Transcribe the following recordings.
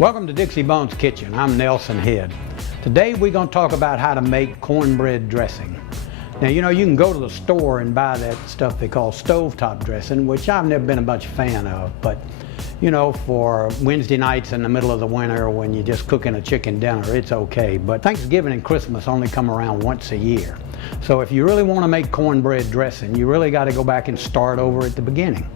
Welcome to Dixie Bones Kitchen. I'm Nelson Head. Today we're going to talk about how to make cornbread dressing. Now, you know, you can go to the store and buy that stuff they call stovetop dressing, which I've never been a much fan of, but you know, for Wednesday nights in the middle of the winter when you're just cooking a chicken dinner, it's okay. But Thanksgiving and Christmas only come around once a year. So if you really want to make cornbread dressing, you really got to go back and start over at the beginning.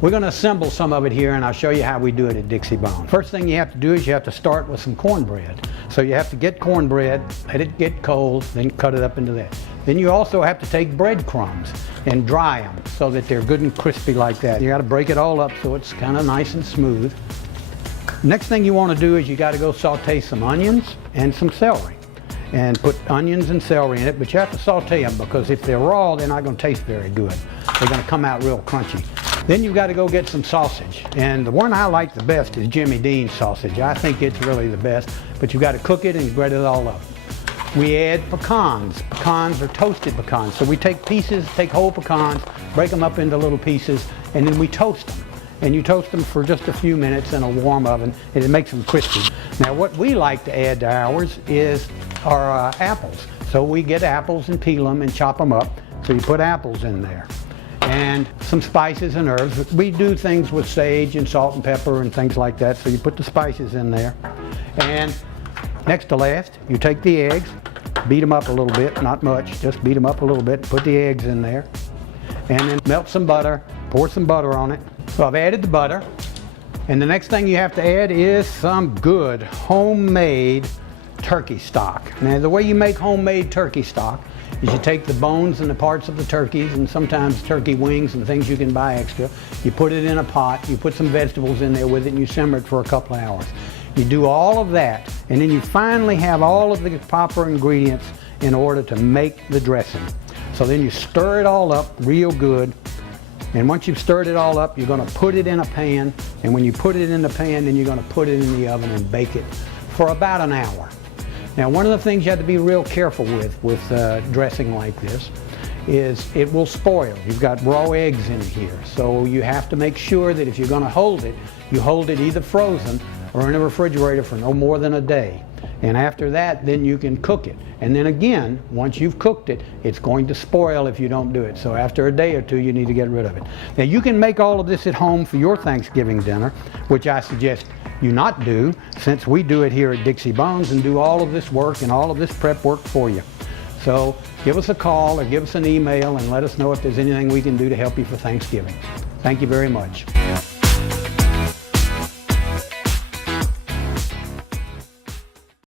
We're going to assemble some of it here, and I'll show you how we do it at Dixie Bones. First thing you have to do is you have to start with some cornbread. So you have to get cornbread, let it get cold, then cut it up into that. Then you also have to take breadcrumbs and dry them so that they're good and crispy like that. You got to break it all up so it's kind of nice and smooth. Next thing you want to do is you got to go saute some onions and some celery. And put onions and celery in it, but you have to saute them because if they're raw, they're not going to taste very good. They're going to come out real crunchy. Then you've got to go get some sausage. And the one I like the best is Jimmy Dean's sausage. I think it's really the best, but you've got to cook it and bread it all up. We add pecans. Pecans are toasted pecans. So we take pieces, take whole pecans, break them up into little pieces, and then we toast them. And you toast them for just a few minutes in a warm oven, and it makes them crispy. Now what we like to add to ours is our apples. So we get apples and peel them and chop them up. So you put apples in there. And some spices and herbs. We do things with sage and salt and pepper and things like that. So you put the spices in there. And next to last, you take the eggs, beat them up a little bit, not much, just beat them up a little bit, put the eggs in there. And then melt some butter, pour some butter on it. So I've added the butter. And the next thing you have to add is some good homemade turkey stock. Now the way you make homemade turkey stock is you take the bones and the parts of the turkeys and sometimes turkey wings and things you can buy extra. You put it in a pot, you put some vegetables in there with it, and you simmer it for a couple of hours. You do all of that, and then you finally have all of the proper ingredients in order to make the dressing. So then you stir it all up real good, and once you've stirred it all up, you're going to put it in a pan, and when you put it in the pan, then you're going to put it in the oven and bake it for about an hour. Now, one of the things you have to be real careful with dressing like this is it will spoil. You've got raw eggs in here, so you have to make sure that if you're going to hold it, you hold it either frozen or in a refrigerator for no more than a day. And after that, then you can cook it. And then again, once you've cooked it, it's going to spoil if you don't do it. So after a day or two, you need to get rid of it. Now, you can make all of this at home for your Thanksgiving dinner, which I suggest you not do, since we do it here at Dixie Bones and do all of this work and all of this prep work for you. So give us a call or give us an email and let us know if there's anything we can do to help you for Thanksgiving. Thank you very much.